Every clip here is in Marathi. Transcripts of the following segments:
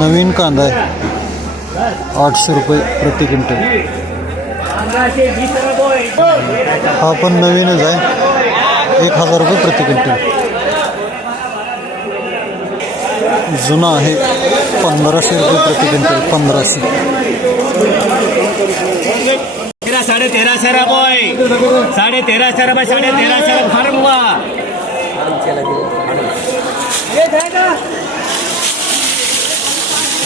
नवीन कांदा आहे. आठशे रुपये प्रति क्विंटल. हा पण नवीनच आहे. एक हजार रुपये प्रति क्विंटल. जुना आहे. पंधराशे रुपये प्रति क्विंटल. पंधराशे. तेरा साढ़े तेरह सौ रुपये साढ़े तेरह सौ रुपये साढ़े तेरह सौ फार्म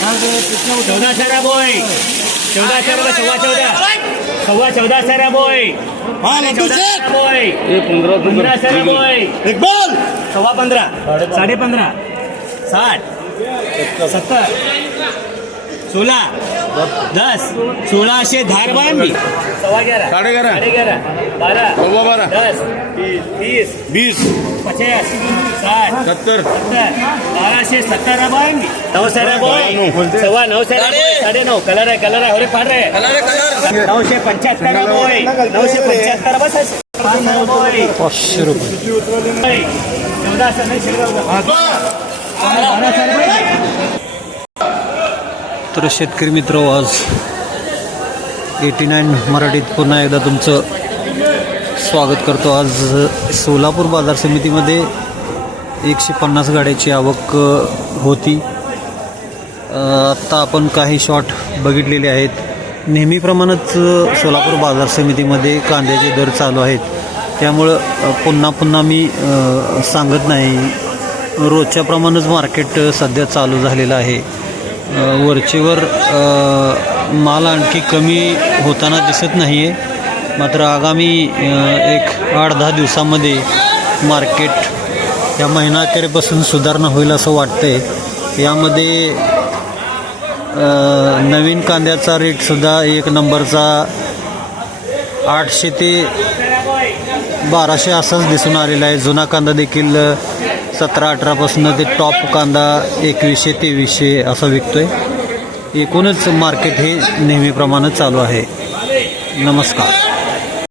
हुआ चौदह सौ रुपये चौदह सौ रुपये सवा चौदह सवा चौदह सौ रुपये चौदह सौ रुपये पंद्रह सौ रुपये सव्वा पंधरा. साडे पंधरा. साठ. सत्तर. सोळा. दस सोळाशे धार बांधली सव्वा ग्यारा साडे ग्यारा बारा. सव्वा बारा. दस तीस वीस. पचास साठ. सत्तर. सत्तर. बाराशे सत्तर बांधली नऊ. साडे सव्वा नऊ साडे. साडे नऊ. कलर आहे कलर आहे. अरे फार रे. नऊशे पंच्याहत्तर बोय नऊशे पंच्याहत्तर बस पाचशे रुपये. चौदा सौ नहीं शिल्लक बारा सौ रुपये तर शेतकरी मित्र आज एटी नाईन मराठीत पुन्हा एकदा तुमचं स्वागत करतो. आज सोलापूर बाजार समितीमध्ये एकशे पन्नास गाड्याची आवक होती. आत्ता आपण काही शॉट बघितलेले आहेत. नेहमीप्रमाणेच सोलापूर बाजार समितीमध्ये कांद्याचे दर चालू आहेत. त्यामुळं पुन्हा पुन्हा मी सांगत नाही. रोजच्याप्रमाणेच मार्केट सध्या चालू झालेलं आहे. वरचेवर माल आणखी कमी होताना दिसत नाही आहे मात्र आगामी एक आठ दहा दिवसामध्ये मार्केट या महिनाअखेरपासून सुधारणा होईल असं वाटतंय. यामध्ये नवीन कांद्याचा रेटसुद्धा एक नंबरचा आठशे ते बाराशे असाच दिसून आलेला आहे. जुना कांदा देखील सतरा अठरापासून ते टॉप कांदा एकवीसशे तेवीसशे असा विकतोय. एकूणच मार्केट हे नेहमीप्रमाणे चालू आहे. नमस्कार.